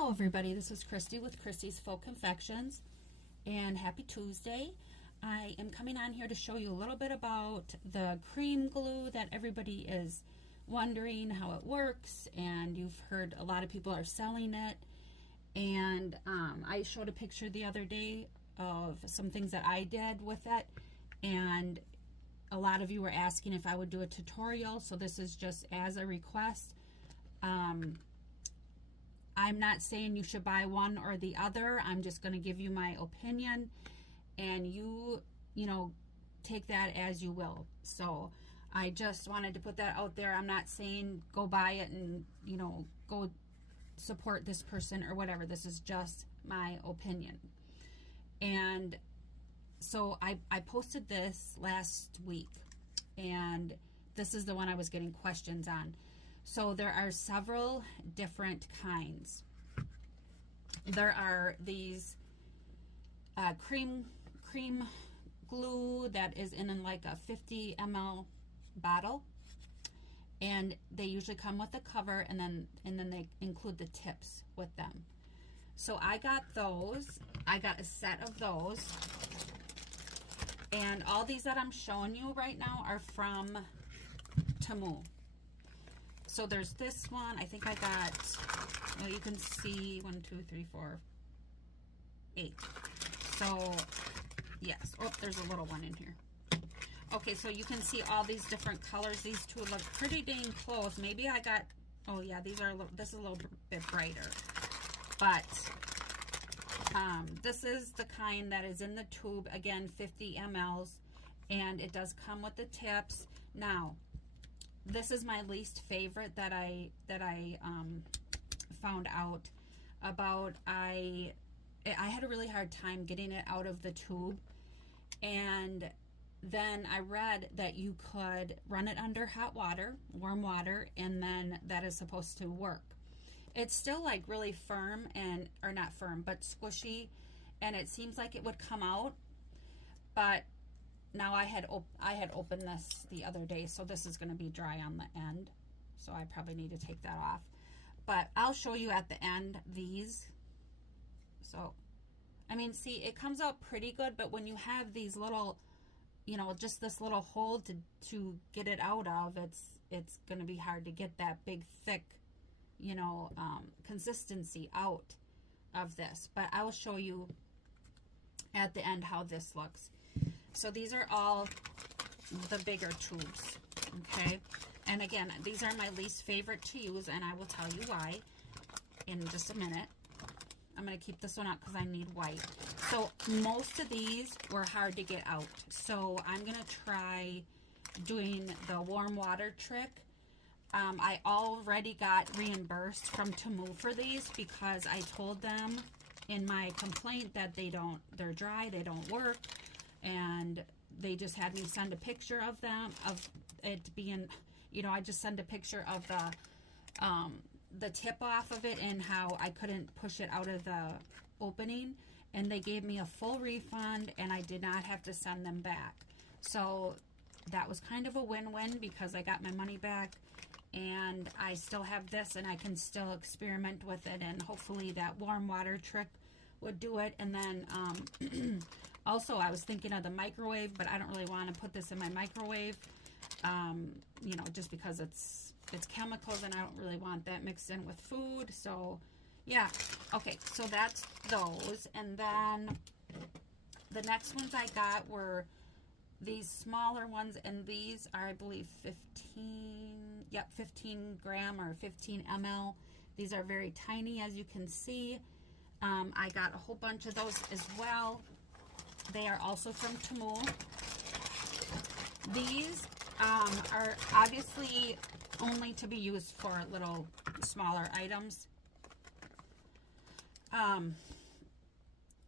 Hello everybody, this is Christy with Christy's Faux Confections, and happy Tuesday. I am coming on here to show you a little bit about the cream glue that everybody is wondering how it works, and you've heard a lot of people are selling it. And I showed a picture the other day of some things that I did with it, and a lot of you were asking if I would do a tutorial, so this is just as a request. I'm not saying you should buy one or the other. I'm just going to give you my opinion, and you know, take that as you will. So I just wanted to put that out there. I'm not saying go buy it and, you know, go support this person or whatever. This is just my opinion. And so I posted this last week, and this is the one I was getting questions on. So there are several different kinds. There are these cream glue that is in like a 50 ml bottle, and they usually come with a cover, and then they include the tips with them. So I got those. I got a set of those, and all these that I'm showing you right now are from Temu. So there's this one. I think I got, well, you can see 1, 2, 3, 4, 8. So yes. Oh, there's a little one in here. Okay, so you can see all these different colors. These two look pretty dang close. Maybe I got, oh yeah, these are, this is a little bit brighter. But this is the kind that is in the tube. Again, 50 mLs, and it does come with the tips. Now, this is my least favorite that I found out about. I had a really hard time getting it out of the tube, and then I read that you could run it under hot water, warm water, and then that is supposed to work. It's still like really firm, and or not firm, but squishy, and it seems like it would come out. But now I had opened this the other day, so this is going to be dry on the end, so I probably need to take that off. But I'll show you at the end these. So, I mean, see, it comes out pretty good, but when you have these little, you know, just this little hole to get it out of, it's going to be hard to get that big, thick, you know, consistency out of this. But I will show you at the end how this looks. So these are all the bigger tubes, okay? And again, these are my least favorite to use, and I will tell you why in just a minute. I'm going to keep this one out because I need white. So most of these were hard to get out. So I'm going to try doing the warm water trick. I already got reimbursed from Temu for these because I told them in my complaint that they're dry, they don't work. And they just had me send a picture of them, of it being, you know, I just send a picture of the tip off of it and how I couldn't push it out of the opening. And they gave me a full refund, and I did not have to send them back. So that was kind of a win-win because I got my money back, and I still have this, and I can still experiment with it, and hopefully that warm water trick would do it. And then also, I was thinking of the microwave, but I don't really want to put this in my microwave, you know, just because it's chemicals, and I don't really want that mixed in with food. So, yeah. Okay, so that's those. And then the next ones I got were these smaller ones, and these are, I believe, 15 gram or 15 ml. These are very tiny, as you can see. I got a whole bunch of those as well. They are also from Temu. These are obviously only to be used for little smaller items.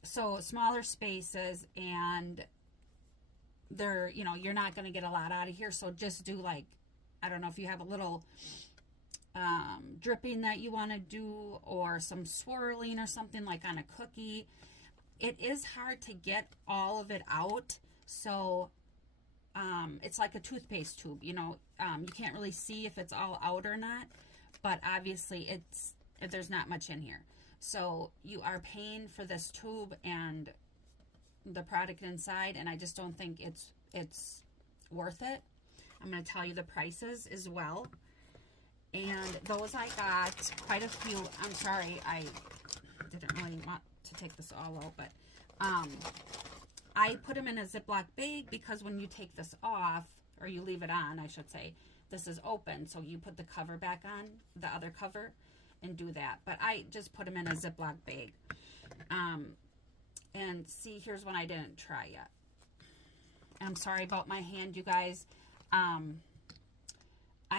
So smaller spaces, and they're, you know, you're not going to get a lot out of here. So just do, like, I don't know if you have a little dripping that you want to do, or some swirling or something like on a cookie. It is hard to get all of it out, so it's like a toothpaste tube, you know. You can't really see if it's all out or not, but obviously there's not much in here. So you are paying for this tube and the product inside, and I just don't think it's worth it. I'm going to tell you the prices as well. And those I got quite a few. I'm sorry, I didn't really want to take this all out, but I put them in a Ziploc bag because when you take this off, or you leave it on, I should say, this is open, so you put the cover back on, the other cover, and do that. But I just put them in a Ziploc bag. And see, here's one I didn't try yet. I'm sorry about my hand, you guys. I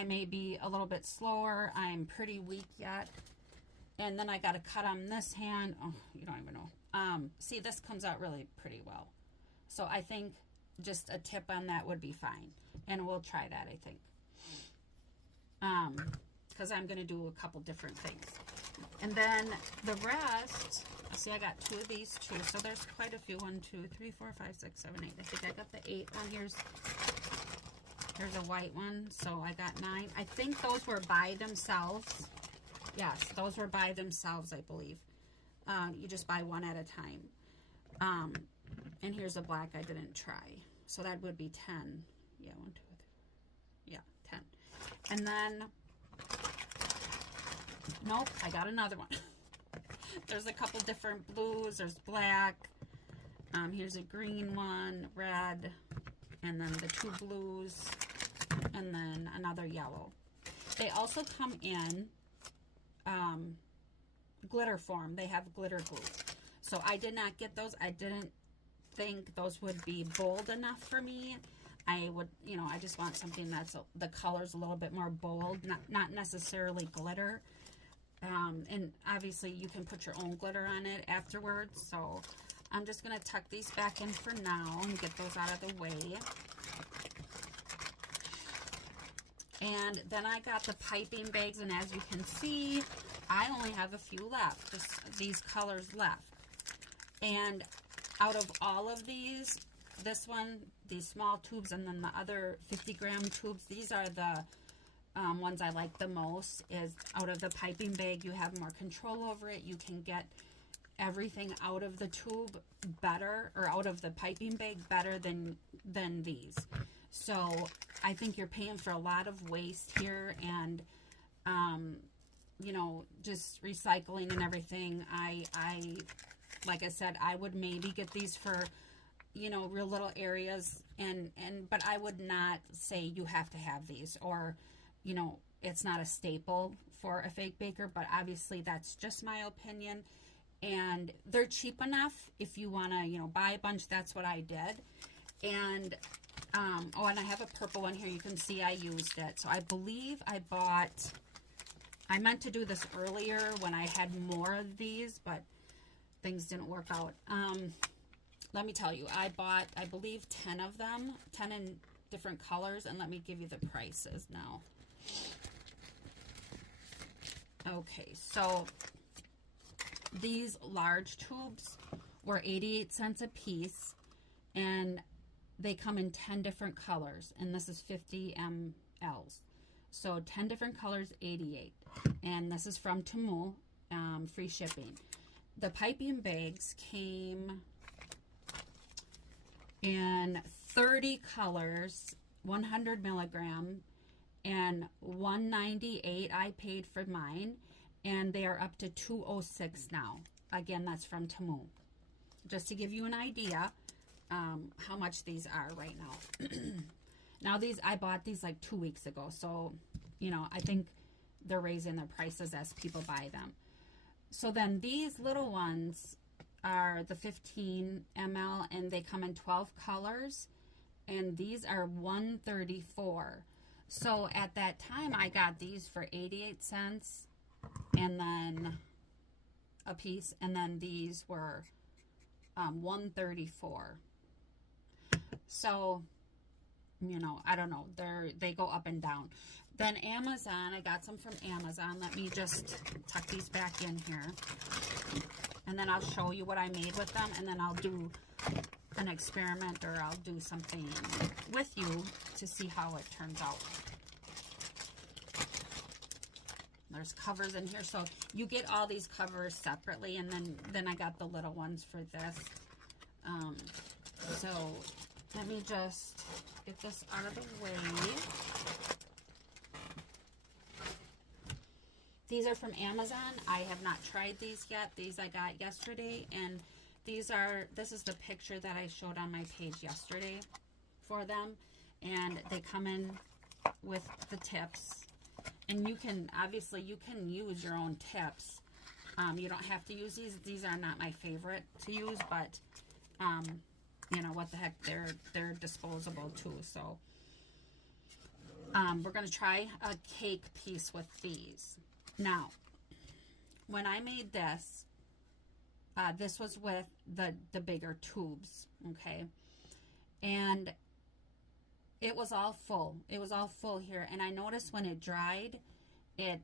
may be a little bit slower. I'm pretty weak yet. And then I got a cut on this hand. Oh, you don't even know. See, this comes out really pretty well. So I think just a tip on that would be fine. And we'll try that, I think. Because I'm going to do a couple different things. And then the rest, see, I got 2 of these too. So there's quite a few. 1, 2, 3, 4, 5, 6, 7, 8. I think I got the 8 on. Here's a white one. So I got 9. I think those were by themselves. Yes, those were by themselves, I believe. You just buy one at a time. And here's a black I didn't try. So that would be 10. Yeah, 1, 2, 3. Yeah, 10. And then, nope, I got another one. There's a couple different blues. There's black. Here's a green one, red, and then the 2 blues, and then another yellow. They also come in glitter form. They have glitter glue. So I did not get those. I didn't think those would be bold enough for me. I would, you know, I just want something that's the color's a little bit more bold, not necessarily glitter. And obviously you can put your own glitter on it afterwards. So I'm just going to tuck these back in for now and get those out of the way. And then I got the piping bags, and as you can see, I only have a few left, just these colors left. And out of all of these, this one, these small tubes, and then the other 50-gram tubes, these are the ones I like the most. Is out of the piping bag, you have more control over it. You can get everything out of the tube better, or out of the piping bag better than these. So I think you're paying for a lot of waste here, and you know, just recycling and everything. I like I said, I would maybe get these for, you know, real little areas, but I would not say you have to have these, or, you know, it's not a staple for a fake baker. But obviously that's just my opinion, and they're cheap enough if you want to, you know, buy a bunch. That's what I did. And oh, and I have a purple one here. You can see I used it. So I believe I meant to do this earlier when I had more of these, but things didn't work out. Let me tell you, I bought, I believe, 10 of them, 10 in different colors, and let me give you the prices now. Okay, so these large tubes were 88 cents a piece, and they come in 10 different colors, and this is 50 mLs. So 10 different colors, 88. And this is from Temu, free shipping. The piping bags came in 30 colors, 100 milligram, and $198 I paid for mine, and they are up to $206 now. Again, that's from Temu. Just to give you an idea how much these are right now. Now these, I bought these like 2 weeks ago, so, you know, I think they're raising their prices as people buy them. So then these little ones are the 15 ml, and they come in 12 colors, and these are $134. So at that time I got these for 88 cents and then a piece, and then these were $134. So, you know, I don't know, they go up and down. Then Amazon, I got some from Amazon. Let me just tuck these back in here, and then I'll show you what I made with them, and then I'll do an experiment, or I'll do something with you to see how it turns out. there's covers in here. So you get all these covers separately, and then I got the little ones for this. So let me just get this out of the way. These are from Amazon. I have not tried these yet. These I got yesterday, and this is the picture that I showed on my page yesterday for them, and they come in with the tips, and you can use your own tips. You don't have to use these. These are not my favorite to use, but you know what the heck, they're disposable too. So we're gonna try a cake piece with these. Now, when I made this, this was with the bigger tubes, okay, and it was all full. It was all full here, and I noticed when it dried, it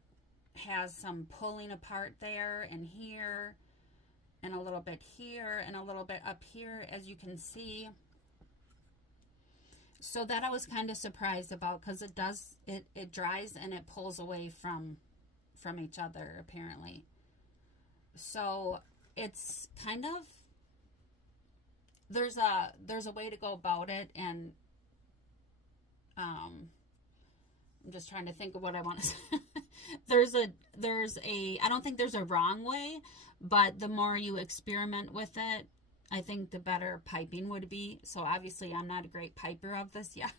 has some pulling apart there and here, and a little bit here, and a little bit up here, as you can see. So that I was kind of surprised about, because it dries and it pulls away from each other, apparently. So it's kind of, there's a way to go about it, and I'm just trying to think of what I want to say. I don't think there's a wrong way, but the more you experiment with it, I think the better piping would be. So obviously I'm not a great piper of this yet.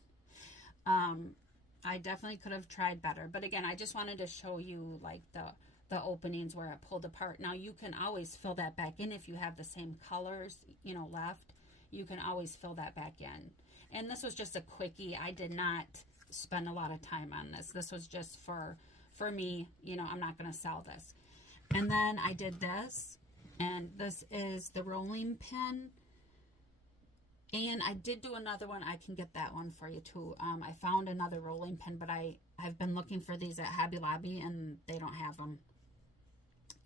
I definitely could have tried better, but again, I just wanted to show you like the openings where it pulled apart. Now you can always fill that back in if you have the same colors, you know, left. You can always fill that back in. And this was just a quickie. I did not spend a lot of time on this. This was just for me, you know, I'm not going to sell this. And then I did this, and this is the rolling pin. And I did do another one. I can get that one for you too. I found another rolling pin, but I've been looking for these at Hobby Lobby, and they don't have them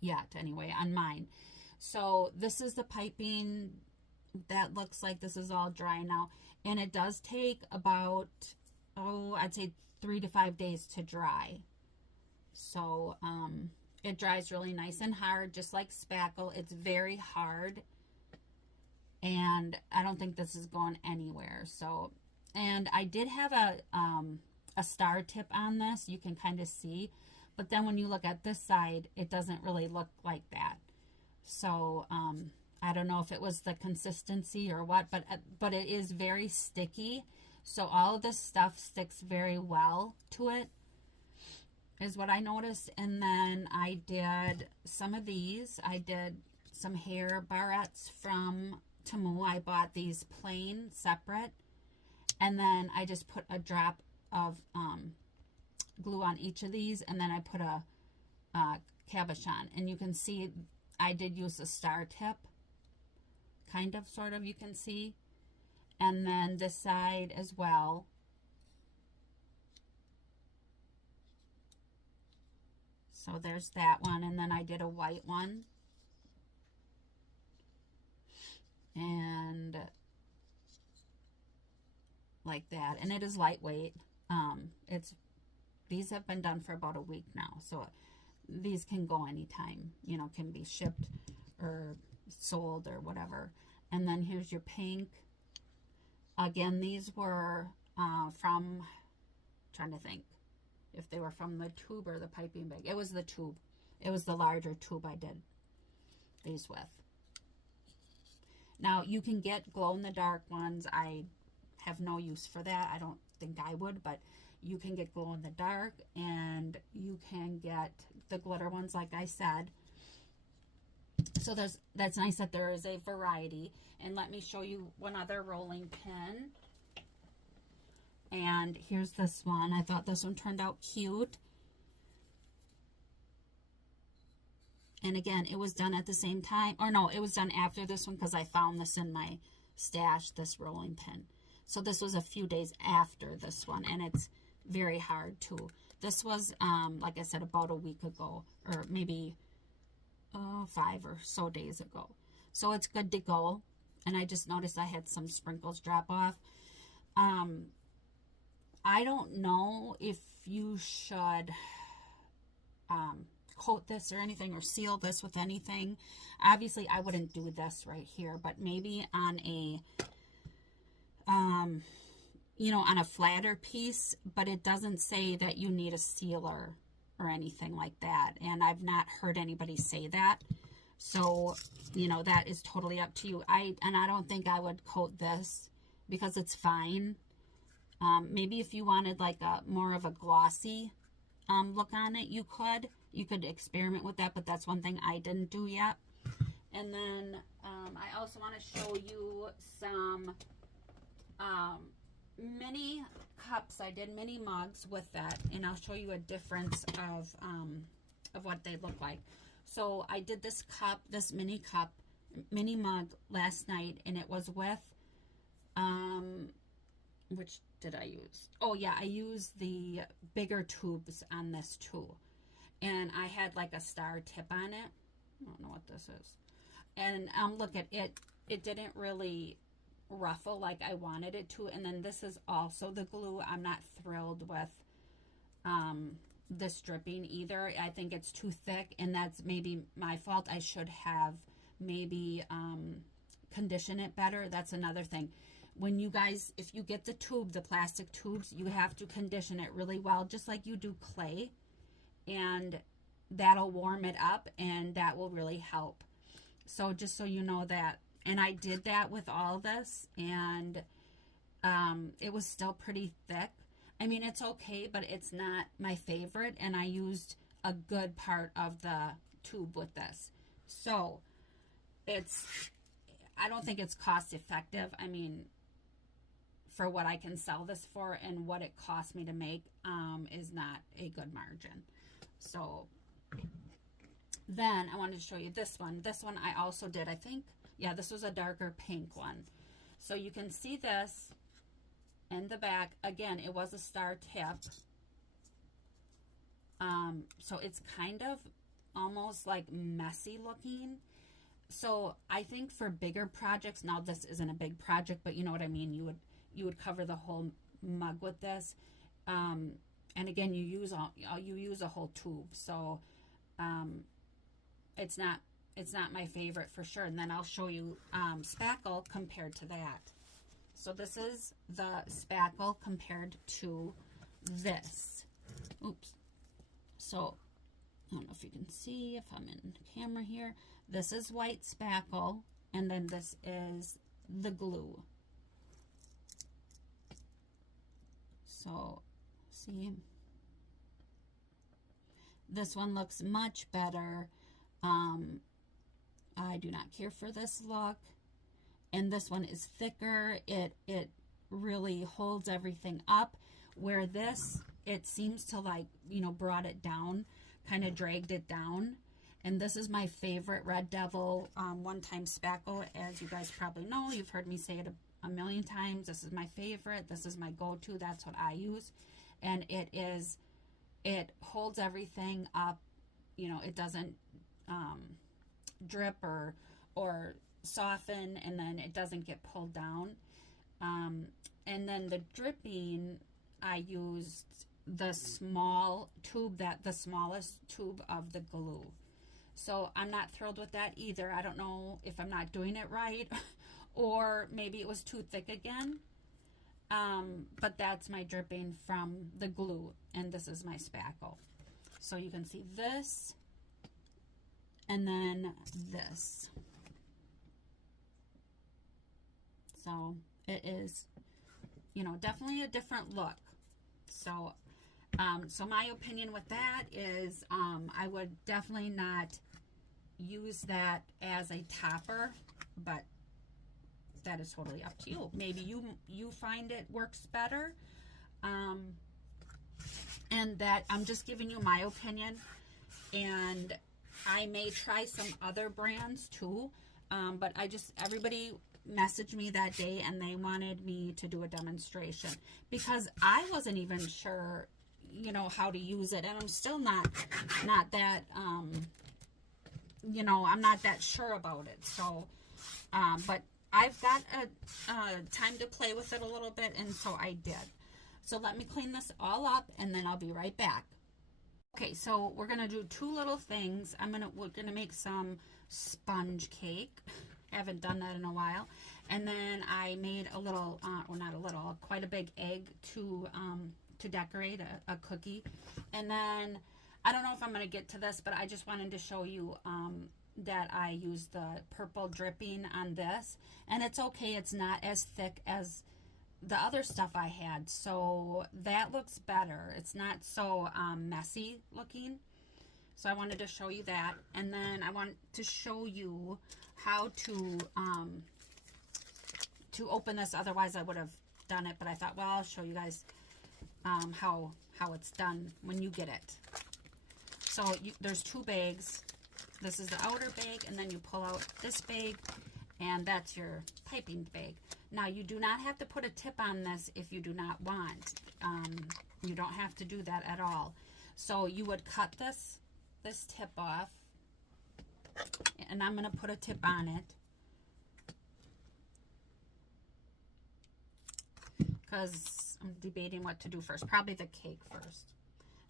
yet anyway on mine. So this is the piping. That looks like this is all dry now, and it does take about, I'd say 3 to 5 days to dry. So it dries really nice and hard, just like spackle. It's very hard, and I don't think this is going anywhere. So, and I did have a star tip on this, you can kind of see, but then when you look at this side, it doesn't really look like that. So I don't know if it was the consistency or what, but it is very sticky. So all of this stuff sticks very well to it, is what I noticed. And then I did some of these. I did some hair barrettes from Temu. I bought these plain separate, and then I just put a drop of glue on each of these, and then I put a cabochon. And you can see I did use a star tip, kind of, sort of, you can see. And then this side as well. So there's that one, and then I did a white one. And like that, and it is lightweight. These have been done for about a week now, so these can go anytime, you know, can be shipped or sold or whatever. And then here's your pink. Again, these were from, trying to think if they were from the tube or the piping bag. It was the tube. It was the larger tube I did these with. Now, you can get glow-in-the-dark ones. I have no use for that. I don't think I would, but you can get glow-in-the-dark, and you can get the glitter ones, like I said. So that's nice that there is a variety. And let me show you one other rolling pin. And here's this one. I thought this one turned out cute. And again, it was done at the same time. Or no, it was done after this one, because I found this in my stash, this rolling pin. So this was a few days after this one, and it's very hard too. This was, like I said, about a week ago, or maybe 5 or so days ago. So it's good to go. And I just noticed I had some sprinkles drop off. I don't know if you should coat this or anything, or seal this with anything. Obviously, I wouldn't do this right here, but maybe on a, you know, on a flatter piece, but it doesn't say that you need a sealer or anything like that. And I've not heard anybody say that. So, you know, that is totally up to you. I don't think I would coat this because it's fine. Maybe if you wanted like a more of a glossy look on it, you could experiment with that, but that's one thing I didn't do yet. And then I also want to show you some mini cups. I did mini mugs with that, and I'll show you a difference of what they look like. So I did this cup, this mini mug last night, and it was with, which did I use? Oh yeah, I used the bigger tubes on this too. And I had like a star tip on it. I don't know what this is. And look at it. It didn't really ruffle like I wanted it to. And then this is also the glue. I'm not thrilled with this dripping either. I think it's too thick, and that's maybe my fault. I should have maybe condition it better. That's another thing. When you guys, if you get the tube, the plastic tubes, you have to condition it really well, just like you do clay, and that'll warm it up, and that will really help. So just so you know that. And I did that with all this, and it was still pretty thick. I mean, it's okay, but it's not my favorite, and I used a good part of the tube with this. So I don't think it's cost effective. I mean, for what I can sell this for and what it cost me to make is not a good margin. So then I wanted to show you this one. This one I also did, I think, yeah, this was a darker pink one. So you can see this in the back. Again, it was a star tip. So it's kind of almost like messy looking. So I think for bigger projects, now this isn't a big project, but you know what I mean, you would cover the whole mug with this. And again, you use a whole tube. So it's not my favorite for sure. And then I'll show you spackle compared to that. So this is the spackle compared to this. Oops. So I don't know if you can see, if I'm in camera here. This is white spackle, and then this is the glue. So see, this one looks much better. I do not care for this look. And this one is thicker. It really holds everything up. Where this, it seems to, like, you know, brought it down, kind of dragged it down. And this is my favorite Red Devil one-time spackle. As you guys probably know, you've heard me say it a million times. This is my favorite. This is my go-to. That's what I use. And it holds everything up. You know, it doesn't drip or soften, and then it doesn't get pulled down. And then the dripping, I used the small tube, the smallest tube of the glue. So I'm not thrilled with that either. I don't know if I'm not doing it right or maybe it was too thick again. But that's my dripping from the glue, and this is my spackle. So you can see this and then this. So it is, you know, definitely a different look. So so my opinion with that is I would definitely not use that as a topper, but that is totally up to you. Maybe you find it works better. And that I'm just giving you my opinion, and I may try some other brands too. But everybody messaged me that day and they wanted me to do a demonstration because I wasn't even sure, you know, how to use it, and I'm still not that you know, I'm not that sure about it. So but I've got a time to play with it a little bit, and so I did. So let me clean this all up and then I'll be right back. Okay, so we're gonna do two little things. We're gonna make some sponge cake. I haven't done that in a while. And then I made a little, or not a little, quite a big egg to decorate a cookie. And then I don't know if I'm gonna get to this, but I just wanted to show you that I used the purple dripping on this, and it's okay. It's not as thick as the other stuff I had, so that looks better. It's not so messy looking. So I wanted to show you that, and then I want to show you how to open this. Otherwise I would have done it, but I thought, well, I'll show you guys how it's done when you get it. So there's two bags. This is the outer bag, and then you pull out this bag, and that's your piping bag. Now, you do not have to put a tip on this if you do not want. You don't have to do that at all. So you would cut this tip off, and I'm going to put a tip on it because I'm debating what to do first. Probably the cake first.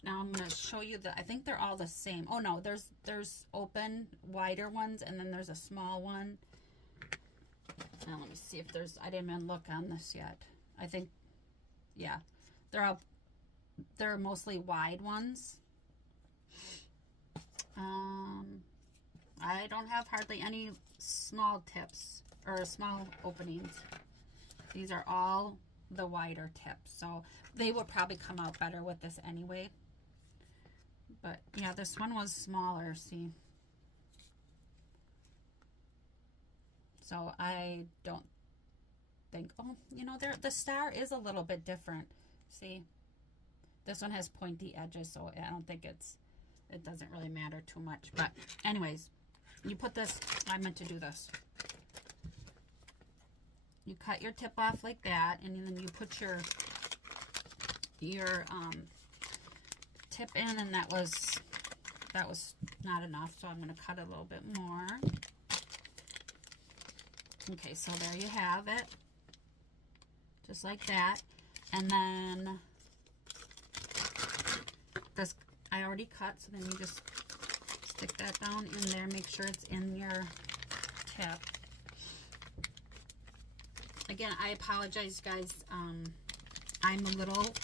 Now I'm going to show you I think they're all the same. Oh no, there's open, wider ones, and then there's a small one. Now let me see if I didn't even look on this yet. I think, yeah, they're mostly wide ones. I don't have hardly any small tips or small openings. These are all the wider tips, so they would probably come out better with this anyway. But yeah, this one was smaller, see. So I don't think, oh, you know, the star is a little bit different. See, this one has pointy edges, so I don't think it doesn't really matter too much. But anyways, you put this, I meant to do this. You cut your tip off like that, and then you put your tip in, and that was not enough, so I'm going to cut a little bit more. Okay, so there you have it, just like that. And then this I already cut, so then you just stick that down in there, make sure it's in your tip. Again, I apologize, guys. I'm a little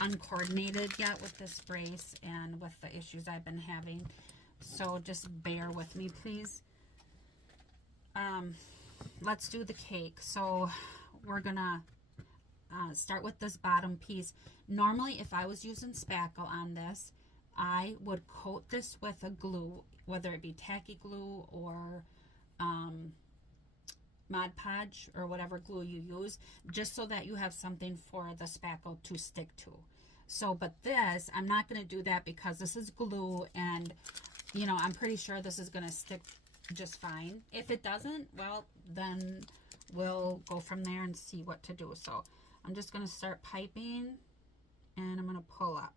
uncoordinated yet with this brace and with the issues I've been having, so just bear with me, please. Let's do the cake. So we're gonna start with this bottom piece. Normally, if I was using spackle on this, I would coat this with a glue, whether it be tacky glue or Mod Podge or whatever glue you use, just so that you have something for the spackle to stick to. So, but this, I'm not going to do that because this is glue, and, you know, I'm pretty sure this is going to stick just fine. If it doesn't, well, then we'll go from there and see what to do. So I'm just going to start piping, and I'm going to pull up.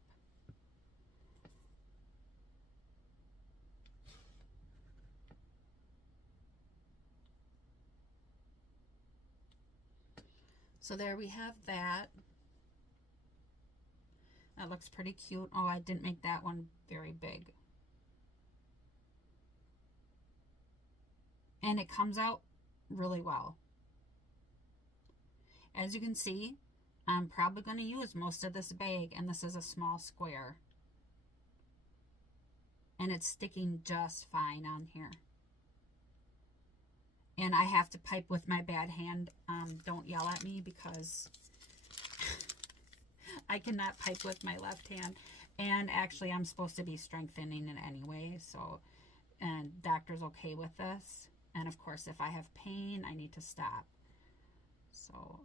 So there we have that. That looks pretty cute. Oh, I didn't make that one very big. And it comes out really well. As you can see, I'm probably going to use most of this bag, and this is a small square. And it's sticking just fine on here. And I have to pipe with my bad hand. Don't yell at me because I cannot pipe with my left hand. And actually, I'm supposed to be strengthening it anyway. So, and doctor's okay with this. And of course, if I have pain, I need to stop. So,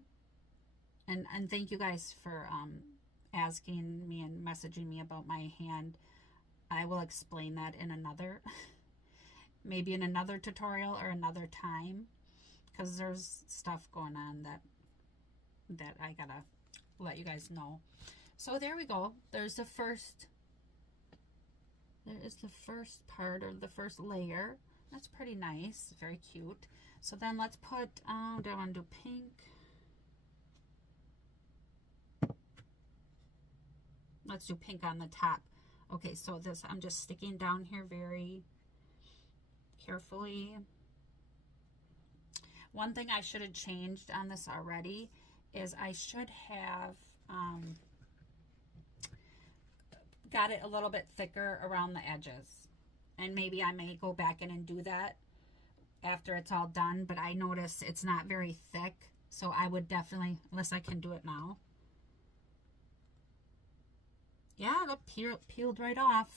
and thank you guys for asking me and messaging me about my hand. I will explain that in another maybe in another tutorial or another time, because there's stuff going on that I gotta let you guys know. So there we go. There is the first part, or the first layer. That's pretty nice, very cute. So then let's put, do I want to do pink? Let's do pink on the top. Okay, so this, I'm just sticking down here very carefully. One thing I should have changed on this already is I should have got it a little bit thicker around the edges. And maybe I may go back in and do that after it's all done, but I notice it's not very thick, so I would definitely, unless I can do it now. Yeah, it peeled right off.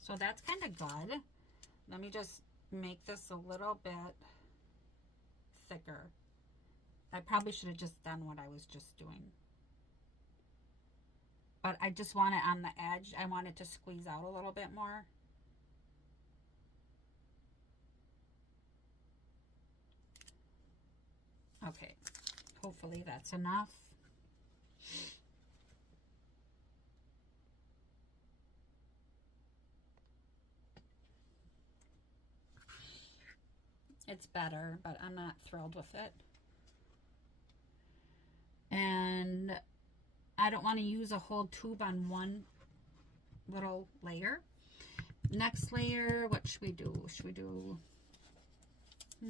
So that's kind of good. Let me just make this a little bit thicker. I probably should have just done what I was just doing. But I just want it on the edge. I want it to squeeze out a little bit more. Okay, hopefully that's enough. It's better, but I'm not thrilled with it. And I don't want to use a whole tube on one little layer. Next layer, what should we do? Should we do... I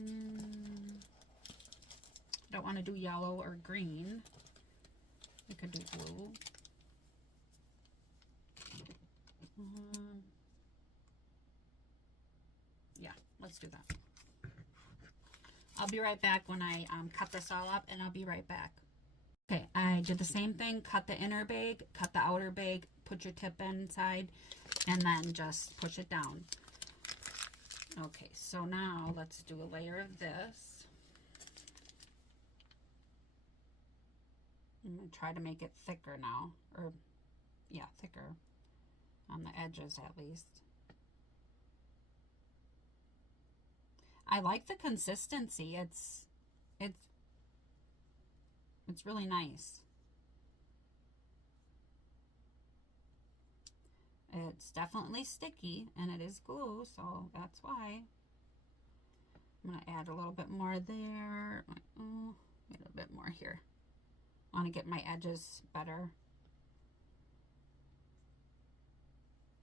don't want to do yellow or green. We could do blue. Yeah, let's do that. I'll be right back when I cut this all up, and I'll be right back. Okay, I did the same thing. Cut the inner bag, cut the outer bag, put your tip inside, and then just push it down. Okay, so now let's do a layer of this. I'm going to try to make it thicker now, or yeah, thicker on the edges at least. I like the consistency. It's really nice. It's definitely sticky, and it is glue, so that's why. I'm going to add a little bit more there. Oh, a little bit more here. I want to get my edges better.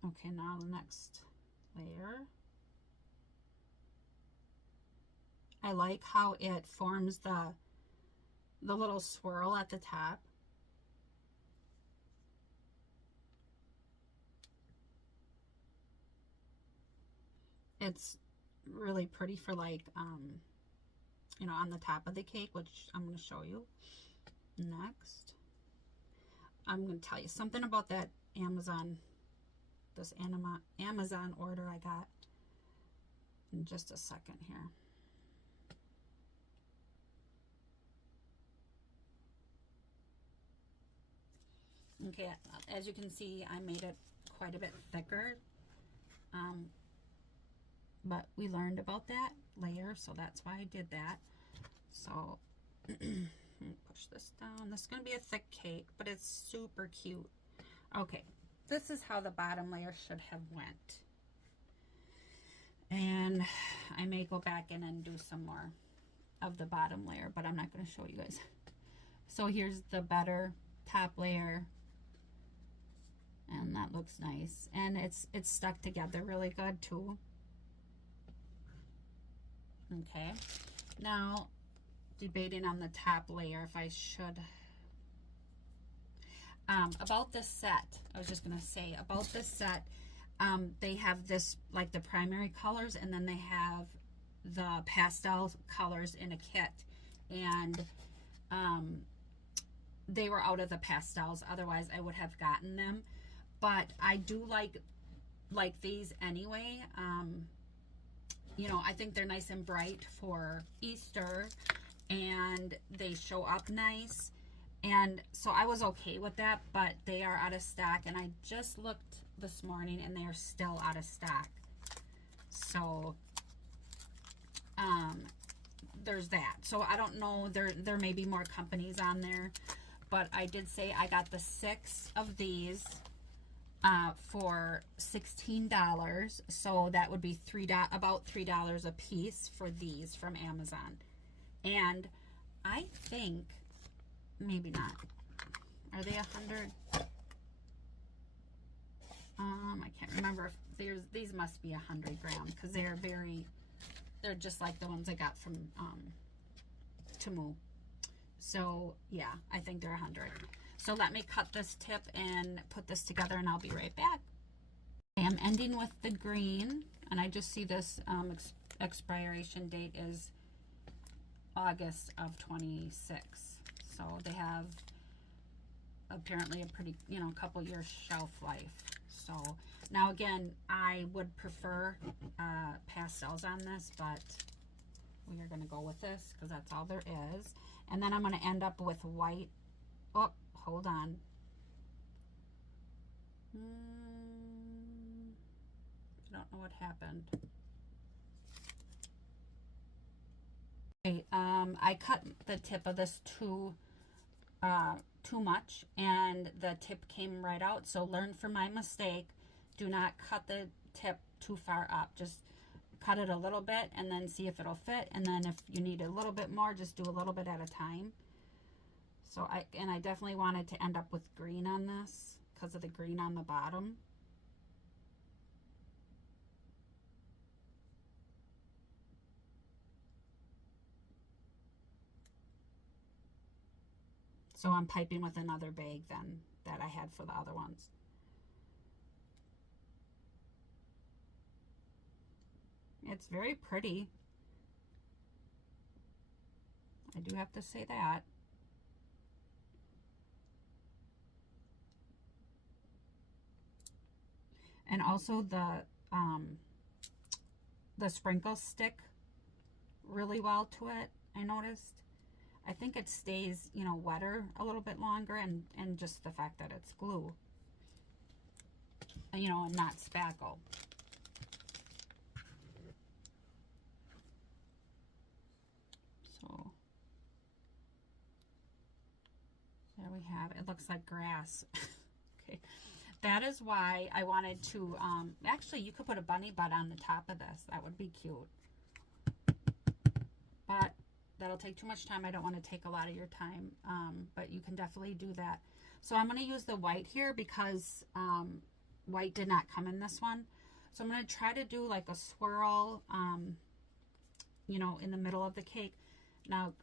Okay, now the next layer. I like how it forms the little swirl at the top. It's really pretty for like, you know, on the top of the cake, which I'm going to show you next. I'm going to tell you something about that Amazon order I got in just a second here. Okay, as you can see, I made it quite a bit thicker, but we learned about that layer, so that's why I did that. So push this down. This is going to be a thick cake, but it's super cute. Okay, this is how the bottom layer should have went. And I may go back in and do some more of the bottom layer, but I'm not going to show you guys. So here's the better top layer. And that looks nice. And it's stuck together really good too. Okay. Now, debating on the top layer if I should. About this set, I was just going to say, about this set, they have this, like the primary colors, and then they have the pastel colors in a kit. And they were out of the pastels, otherwise I would have gotten them. But I do like these anyway. You know, I think they're nice and bright for Easter, and they show up nice. And so I was okay with that, but they are out of stock, and I just looked this morning and they are still out of stock. So there's that. So I don't know, there may be more companies on there, but I did say I got the 6 of these for $16, so that would be about $3 a piece for these from Amazon. And I think maybe not. Are they 100? I can't remember if these must be 100 grams because they're just like the ones I got from Temu. So yeah, I think they're 100. So let me cut this tip and put this together and I'll be right back. I'm ending with the green, and I just see this expiration date is August of 26. So they have apparently a pretty, couple years shelf life. So now again, I would prefer pastels on this, but we are going to go with this because that's all there is. And then I'm going to end up with white. Oh, hold on. I don't know what happened. Okay, I cut the tip of this too much, and the tip came right out. So learn from my mistake. Do not cut the tip too far up. Just cut it a little bit and then see if it'll fit. And then if you need a little bit more, just do a little bit at a time. So I definitely wanted to end up with green on this because of the green on the bottom. So I'm piping with another bag then that I had for the other ones. It's very pretty. I do have to say that. And also the sprinkles stick really well to it, I noticed. I think it stays, wetter a little bit longer, and just the fact that it's glue, and not spackle. So there we have it. It looks like grass. Okay, that is why I wanted to, actually you could put a bunny butt on the top of this. That would be cute. But that'll take too much time. I don't want to take a lot of your time, but you can definitely do that. So I'm going to use the white here because white did not come in this one. So I'm going to try to do like a swirl, in the middle of the cake. Now,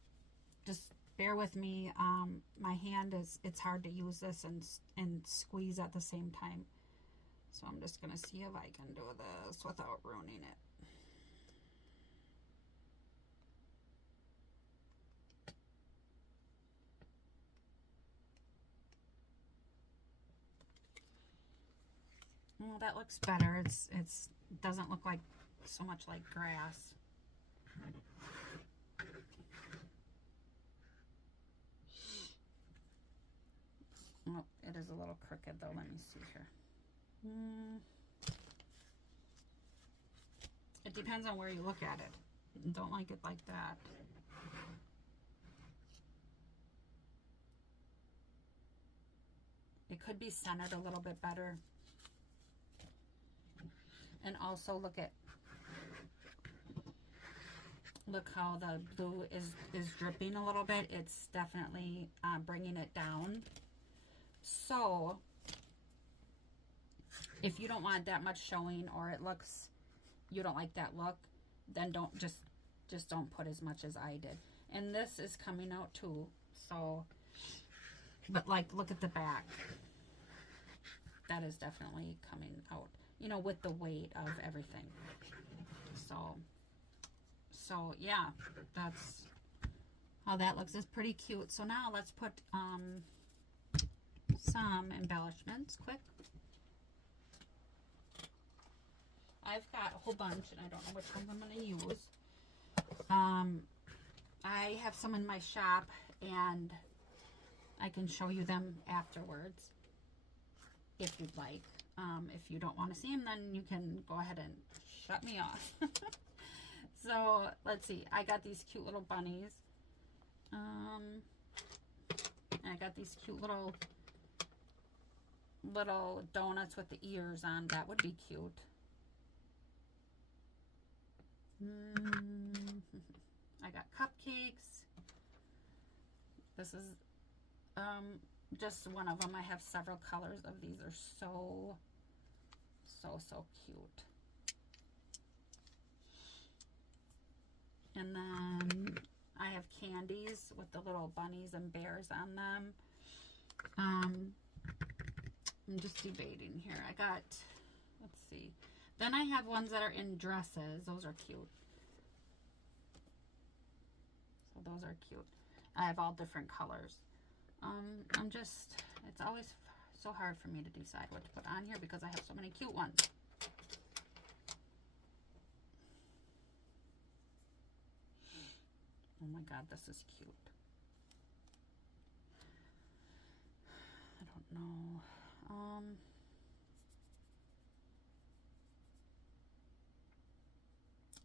just bear with me. My hand it's hard to use this and squeeze at the same time. So I'm just going to see if I can do this without ruining it. Well, that looks better. It doesn't look like so much like grass. Oh, it is a little crooked though. Let me see here. It depends on where you look at it. Don't like it like that. It could be centered a little bit better. And also look how the blue is dripping a little bit. It's definitely bringing it down. So if you don't want that much showing, or you don't like that look, then don't just don't put as much as I did. And this is coming out too. So, but like, look at the back. That is definitely coming out, with the weight of everything. So yeah, that's how that looks. It's pretty cute. So now let's put some embellishments quick. I've got a whole bunch and I don't know which ones I'm going to use. I have some in my shop and I can show you them afterwards if you'd like. If you don't want to see them, then you can go ahead and shut me off. So let's see. I got these cute little bunnies. And I got these cute little donuts with the ears on. That would be cute. I got cupcakes. This is just one of them. I have several colors of these. Are so so, so cute. And then I have candies with the little bunnies and bears on them. I'm just debating here. I got, let's see. Then I have ones that are in dresses. Those are cute. So those are cute. I have all different colors. It's always so hard for me to decide what to put on here because I have so many cute ones. Oh my God, this is cute. I don't know.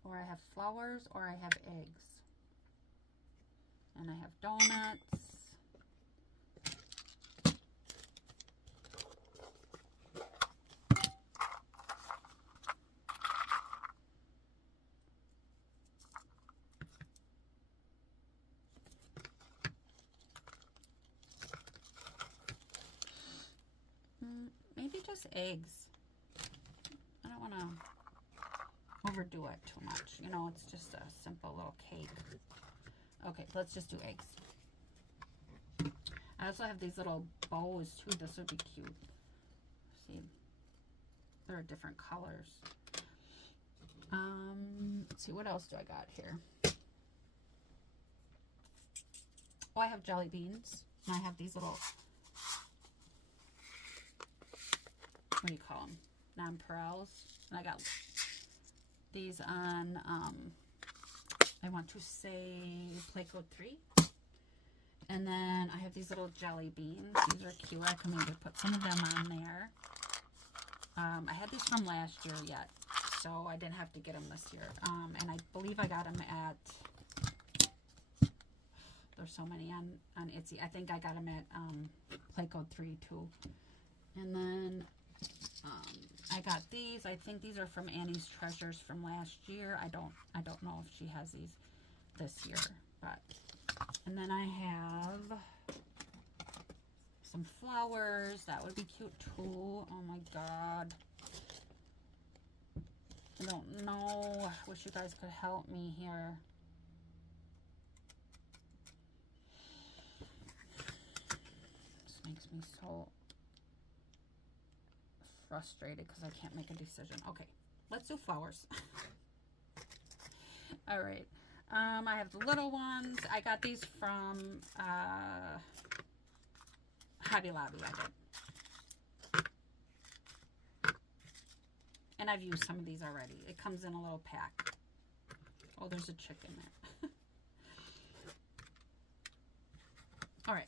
Or I have flowers or I have eggs. And I have donuts. Maybe just eggs. I don't want to overdo it too much. You know, it's just a simple little cake. Okay, let's just do eggs. I also have these little bows too. This would be cute. See, they're different colors. Let's see, what else do I got here? Oh, I have jelly beans. And I have these little, what do you call them? Nonpareils. And I got these on, I want to say Playco 3. And then I have these little jelly beans. These are cute. I can maybe put some of them on there. I had these from last year yet, so I didn't have to get them this year. And I believe I got them at, there's so many on Etsy. I think I got them at Playco 3 too. And then I got these. I think these are from Annie's Treasures from last year. I don't know if she has these this year, but. And then I have some flowers. That would be cute too. Oh my God. I don't know. I wish you guys could help me here. This makes me so frustrated because I can't make a decision. Okay, let's do flowers. All right. I have the little ones. I got these from Hobby Lobby, I did. And I've used some of these already. It comes in a little pack. Oh, there's a chick in there. All right.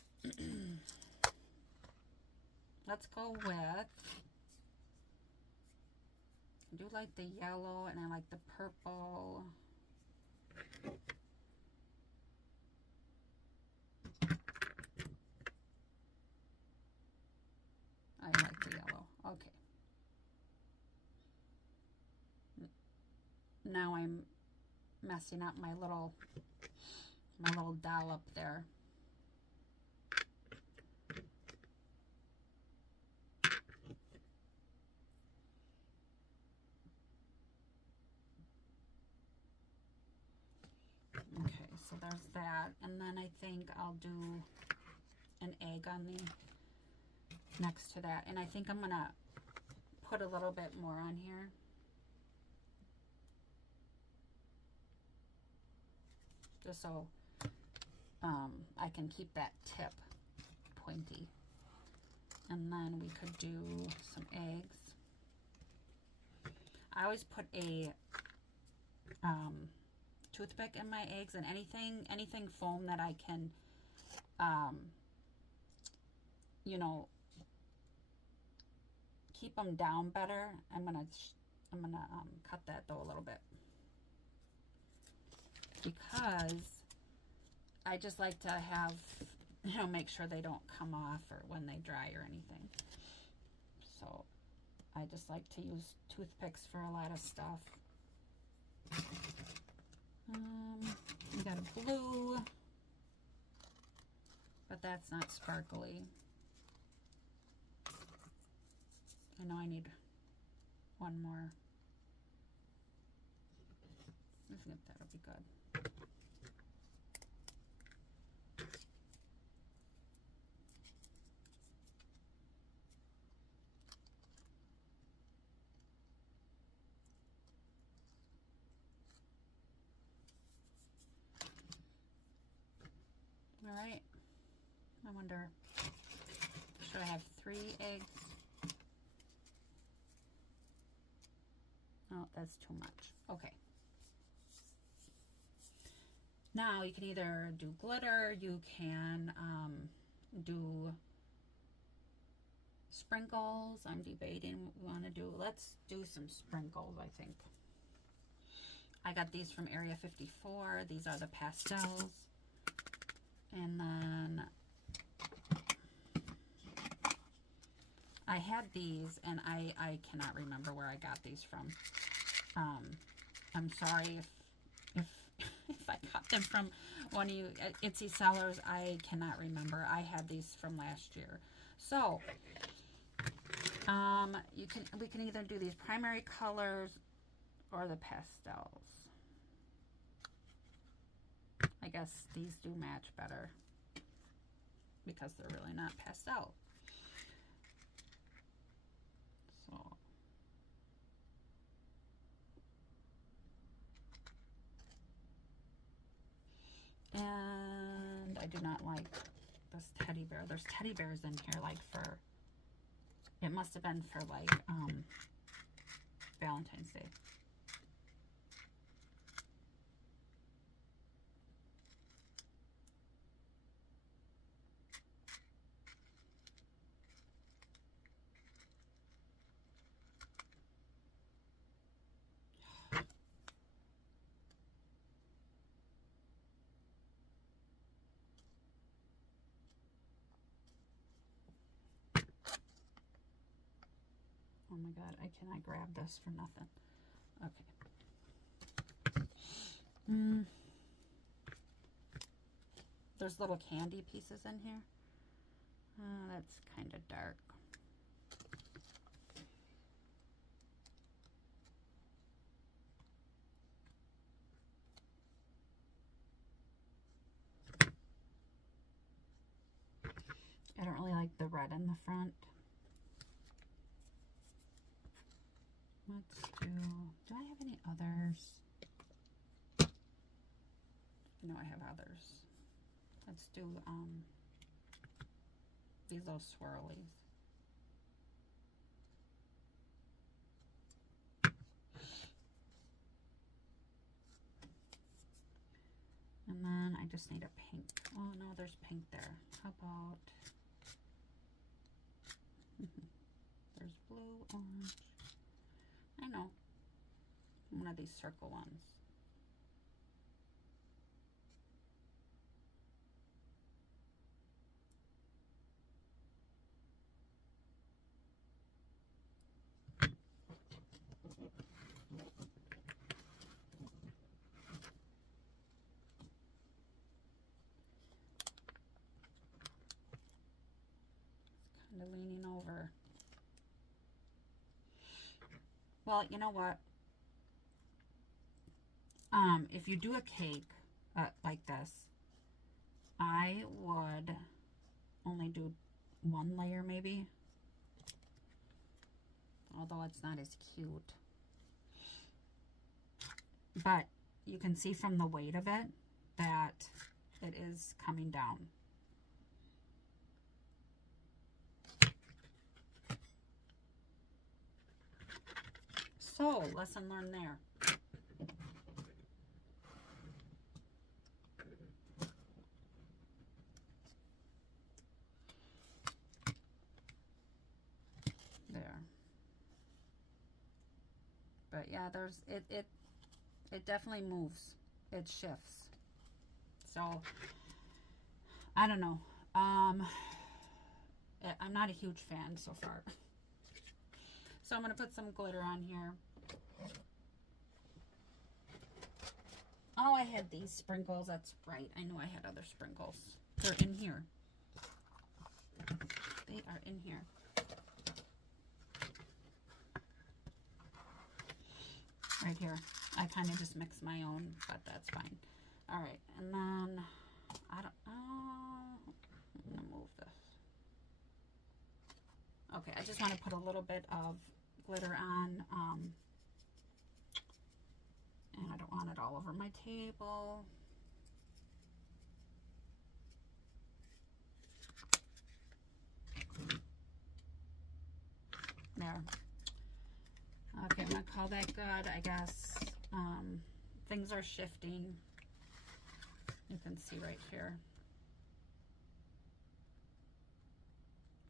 Let's go with, I do like the yellow and I like the purple. I like the yellow. Okay. Now I'm messing up my little dollop there. Okay, so there's that. And then I think I'll do an egg on the next to that. And I think I'm going to put a little bit more on here. Just so I can keep that tip pointy. And then we could do some eggs. I always put a toothpick in my eggs, and anything foam that I can, you know, keep them down better. I'm gonna cut that though a little bit because I just like to have, you know, make sure they don't come off or when they dry or anything. So I just like to use toothpicks for a lot of stuff. We got a blue, but that's not sparkly. I know I need one more. I think that'll be good. All right. I wonder, should I have 3 eggs? Oh, that's too much. Okay. Now you can either do glitter, you can do sprinkles. I'm debating what we want to do. Let's do some sprinkles, I think. I got these from Area 54. These are the pastels. And then I had these, and I cannot remember where I got these from. I'm sorry if I got them from one of you Etsy sellers. I cannot remember. I had these from last year. So we can either do these primary colors or the pastels. I guess these do match better because they're really not pastel. So and I do not like this teddy bear. There's teddy bears in here like for, it must have been for like Valentine's Day. Oh my God, I cannot grab this for nothing. Okay. There's little candy pieces in here. That's kind of dark. I don't really like the red in the front. Let's do I have any others? No, I have others. Let's do these little swirlies. And then I just need a pink. Oh no, there's pink there. How about there's blue, orange. I know. One of these circle ones. It's kind of leaning over. Well, you know what? If you do a cake like this, I would only do one layer maybe. Although it's not as cute. But you can see from the weight of it that it is coming down. So, lesson learned there. There. But yeah, there's it definitely moves. It shifts. So I don't know. I'm not a huge fan so far. So I'm gonna put some glitter on here. Oh, I had these sprinkles. That's right. I knew I had other sprinkles. They're in here. They are in here. right here. I kind of just mix my own, but that's fine. All right, and then I don't know. I'm gonna move this. Okay, I just want to put a little bit of glitter on, and I don't want it all over my table. There. Okay, I'm gonna call that good, I guess. Things are shifting. You can see right here.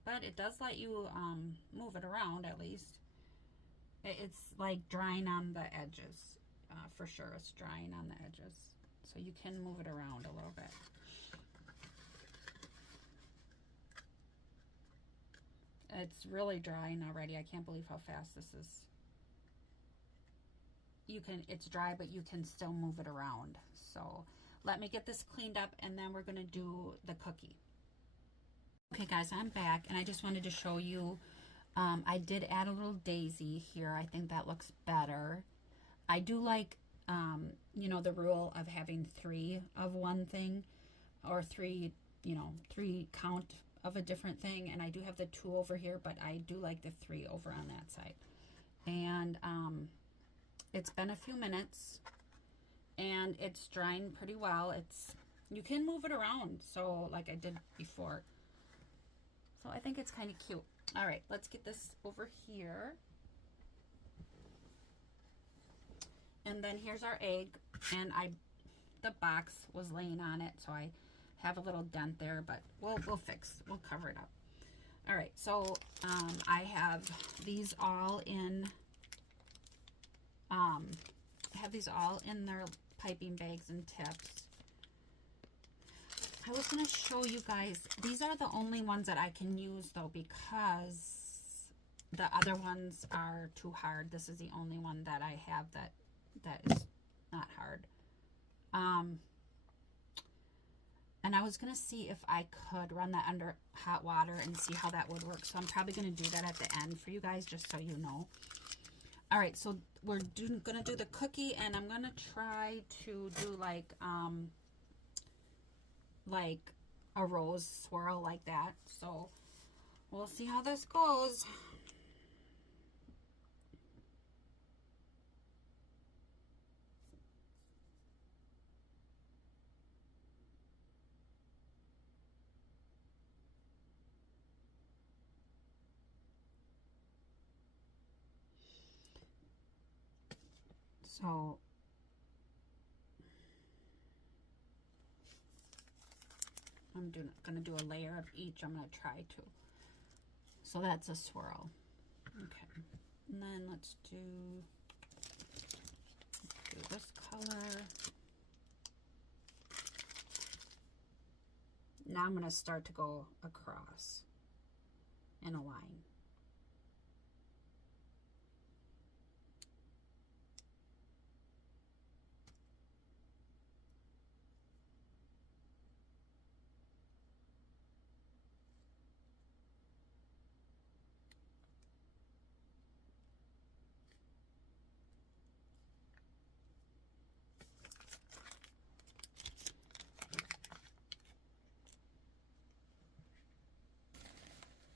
But it does let you move it around at least. It's like drying on the edges. For sure, it's drying on the edges. So you can move it around a little bit. It's really drying already. I can't believe how fast this is. It's dry, but you can still move it around. So let me get this cleaned up, and then we're gonna do the cookie. Okay guys, I'm back, and I just wanted to show you, I did add a little daisy here. I think that looks better. I do like, you know, the rule of having 3 of one thing, or 3, you know, 3 count of a different thing, and I do have the 2 over here, but I do like the 3 over on that side. And it's been a few minutes, and it's drying pretty well. You can move it around, so like I did before. So I think it's kind of cute. All right, let's get this over here. And then here's our egg, and the box was laying on it, so I have a little dent there, but we'll cover it up. All right, so I have these all in their piping bags and tips. I was going to show you guys, these are the only ones that I can use though, because the other ones are too hard. This is the only one that I have that is not hard. And I was going to see if I could run that under hot water and see how that would work. So I'm probably going to do that at the end for you guys, just so you know. All right, so we're going to do the cookie, and I'm going to try to do like a rose swirl like that. So we'll see how this goes. So I'm going to do a layer of each. I'm going to try to. So that's a swirl. Okay. And then let's do this color. Now I'm going to start to go across in a line.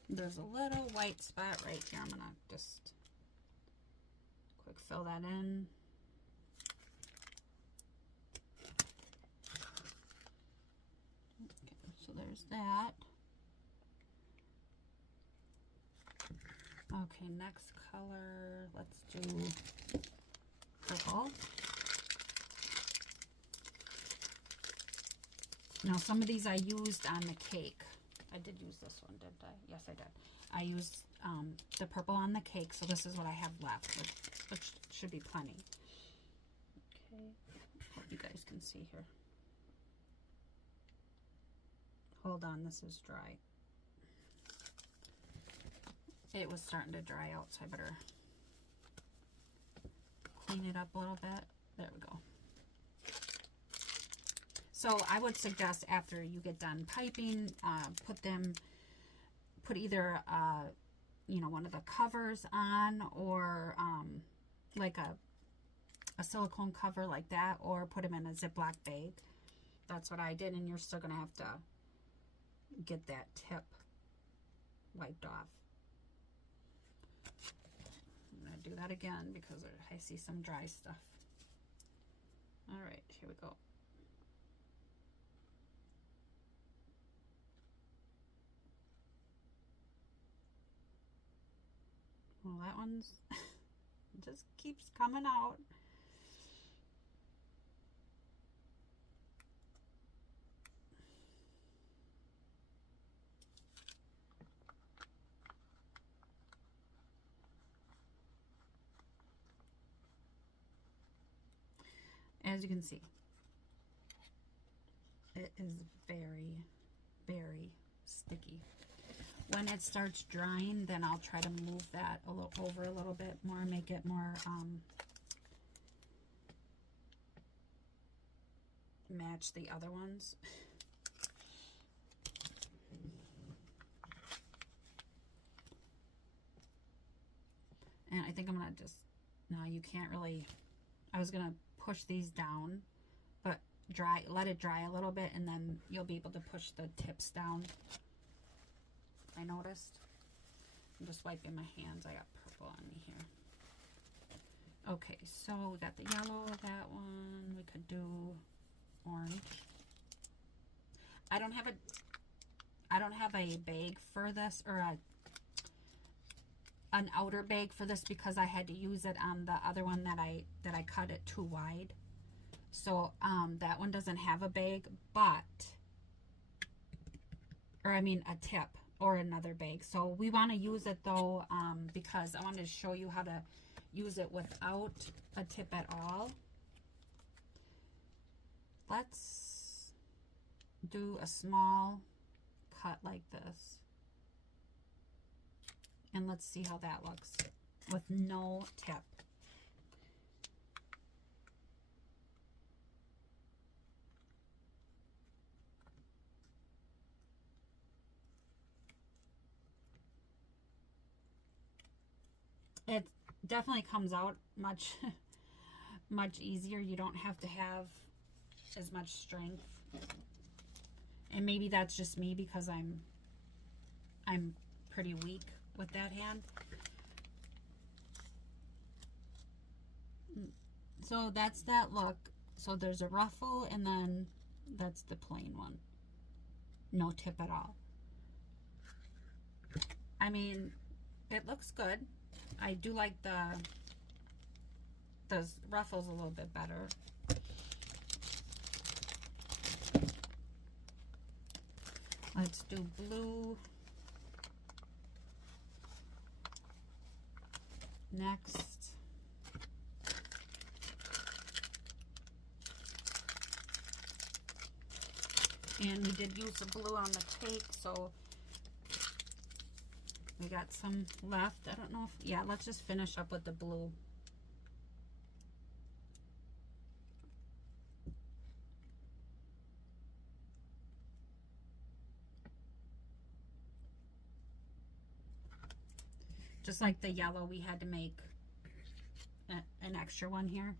There's a little white spot right here. I'm gonna just quick fill that in. Okay, so there's that. Okay, next color, let's do purple. Now some of these I used on the cake. I did use this one, didn't I? Yes, I did. I used the purple on the cake, so this is what I have left, which should be plenty. Okay, hope you guys can see here. Hold on, this is dry. It was starting to dry out, so I better clean it up a little bit. There we go. So I would suggest after you get done piping, put either, you know, one of the covers on, or like a silicone cover like that, or put them in a Ziploc bag. That's what I did, and you're still going to have to get that tip wiped off. I'm going to do that again because I see some dry stuff. All right, here we go. Well, that one's just keeps coming out. As you can see, it is very, very sticky. When it starts drying, then I'll try to move that over a little bit more, make it more match the other ones. And I think I'm gonna just, no, you can't really, I was gonna push these down, but let it dry a little bit, and then you'll be able to push the tips down. I noticed. I'm just wiping my hands. I got purple on me here. Okay, so we got the yellow, that one. We could do orange. I don't have a bag for this, or an outer bag for this, because I had to use it on the other one that I cut it too wide. So that one doesn't have a bag, or I mean a tip or another bag. So we want to use it though, because I wanted to show you how to use it without a tip at all. Let's do a small cut like this. And let's see how that looks with no tip. It definitely comes out much easier. You don't have to have as much strength. And maybe that's just me, because I'm pretty weak with that hand. So that's that look. So there's a ruffle, and then that's the plain one. No tip at all. I mean, it looks good. I do like those ruffles a little bit better. Let's do blue next. And we did use the blue on the cake, so we got some left. I don't know if, yeah, let's just finish up with the blue. Just like the yellow, we had to make an extra one here.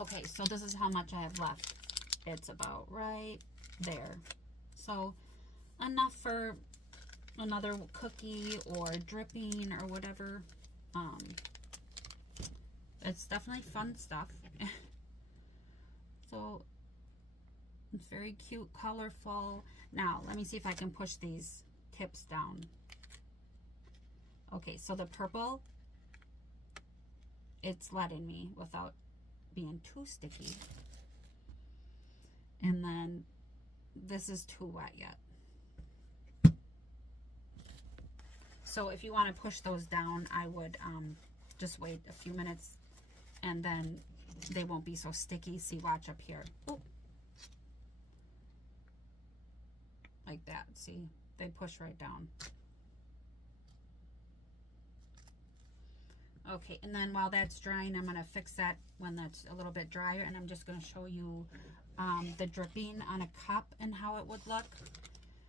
Okay, so this is how much I have left. It's about right there. So enough for another cookie or dripping or whatever. It's definitely fun stuff. So it's very cute, colorful. Now, let me see if I can push these tips down. Okay, so the purple, it's letting me without being too sticky. And then this is too wet yet. So if you want to push those down, I would just wait a few minutes, and then they won't be so sticky. See, watch up here. Ooh. Like that. See, they push right down. Okay, and then while that's drying, I'm going to fix that when that's a little bit drier, and I'm just going to show you the dripping on a cup and how it would look.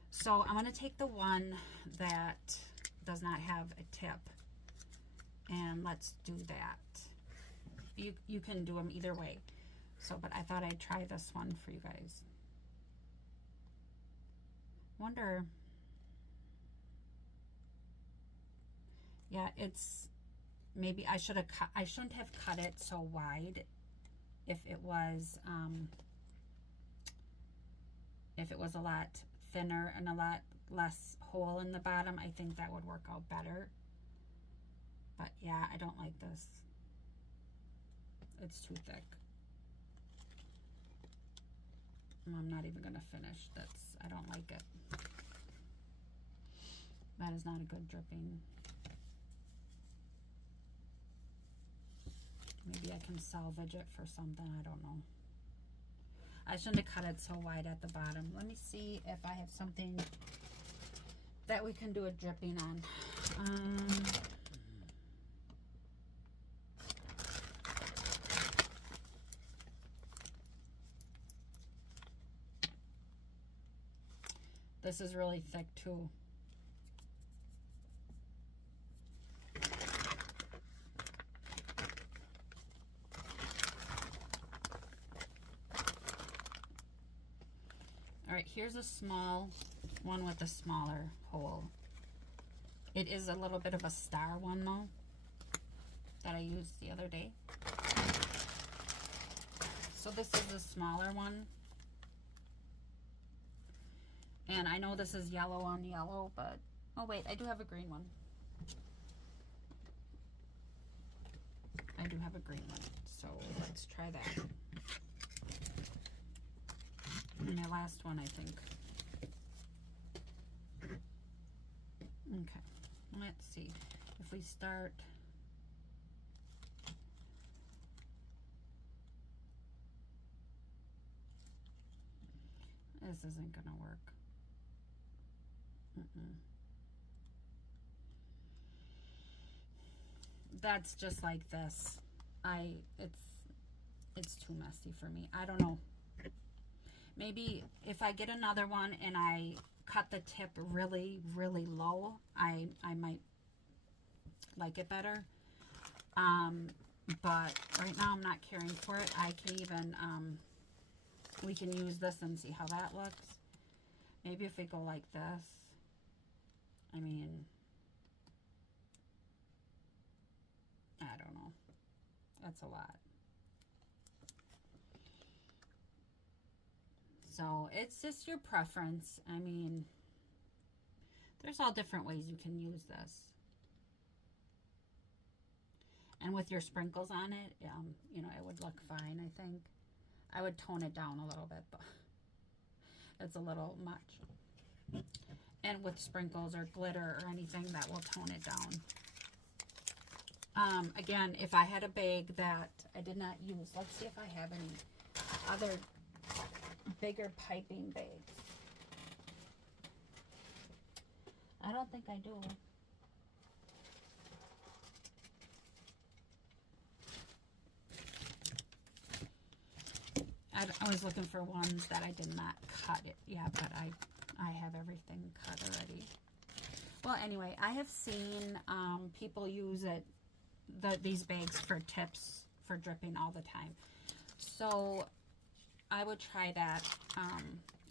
So I'm going to take the one that does not have a tip, and let's do that. You can do them either way. So, but I thought I'd try this one for you guys. Wonder, yeah, it's, maybe I should have cut, I shouldn't have cut it so wide. If it was a lot thinner and a lot less hole in the bottom, I think that would work out better. But yeah, I don't like this. It's too thick. I'm not even gonna finish. I don't like it. That is not a good dripping. Maybe I can salvage it for something, I don't know. I shouldn't have cut it so wide at the bottom. Let me see if I have something that we can do a dripping on. This is really thick too. All right, here's a small one with a smaller hole. It is a little bit of a star one though, that I used the other day. So this is a smaller one. And I know this is yellow on yellow, but, oh wait, I do have a green one. I do have a green one, so let's try that. And my last one, I think. Okay, let's see. If we start, this isn't gonna work. That's just like this. It's too messy for me. I don't know. Maybe if I get another one and I cut the tip really, really low, I might like it better. But right now I'm not caring for it. I can even, we can use this and see how that looks. Maybe if we go like this. I mean, I don't know. That's a lot. So it's just your preference. I mean, there's all different ways you can use this. And with your sprinkles on it, you know, it would look fine, I think. I would tone it down a little bit, but it's a little much. And with sprinkles or glitter or anything, that will tone it down. Again, if I had a bag that I did not use, let's see if I have any other bigger piping bags. I don't think I do. I was looking for ones that I did not cut it yet, but I have everything cut already. Well, anyway, I have seen people use these bags for tips for dripping all the time. So I would try that.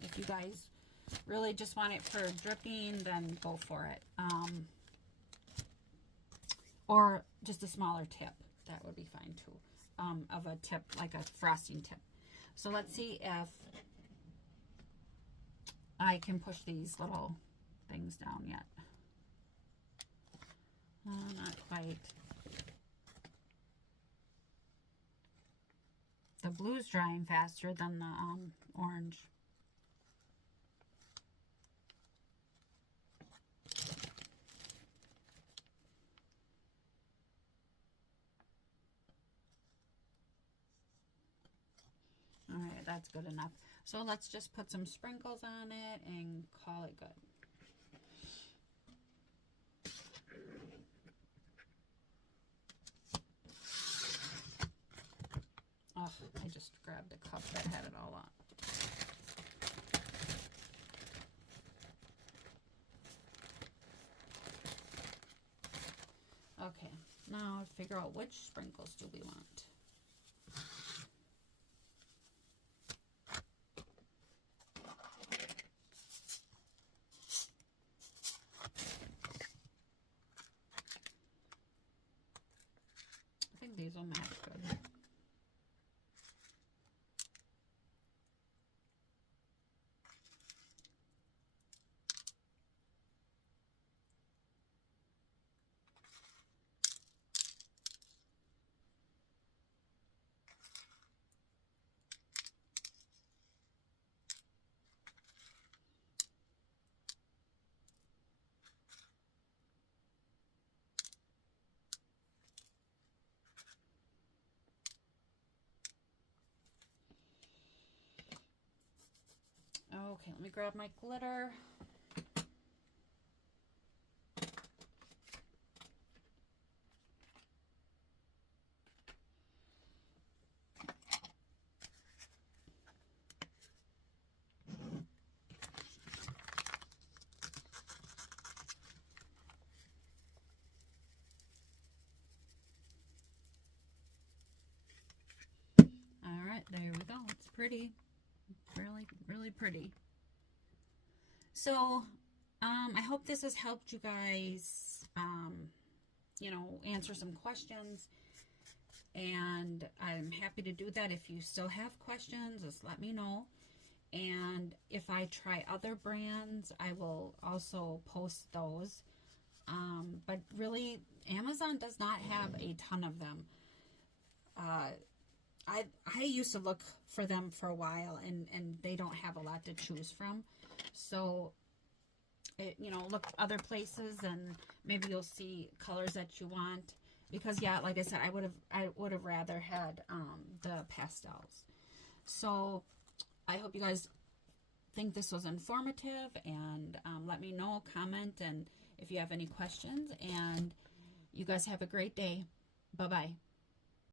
If you guys really just want it for dripping, then go for it. Or just a smaller tip. That would be fine too. Of a tip, like a frosting tip. So let's see if I can push these little things down yet. Not quite. The blue's drying faster than the orange. All right, that's good enough. So let's just put some sprinkles on it and call it good. have to figure out which sprinkles do we want. I think these will match good. Okay, let me grab my glitter. All right, there we go. It's pretty. Really, really pretty. So, I hope this has helped you guys, you know, answer some questions. And I'm happy to do that. If you still have questions, just let me know. And if I try other brands, I will also post those. But really, Amazon does not have a ton of them. I used to look for them for a while, and they don't have a lot to choose from. So, you know, look other places, and maybe you'll see colors that you want. Because yeah, like I said, I would have rather had the pastels. So I hope you guys think this was informative, and let me know, comment, and if you have any questions. And you guys have a great day. Bye bye.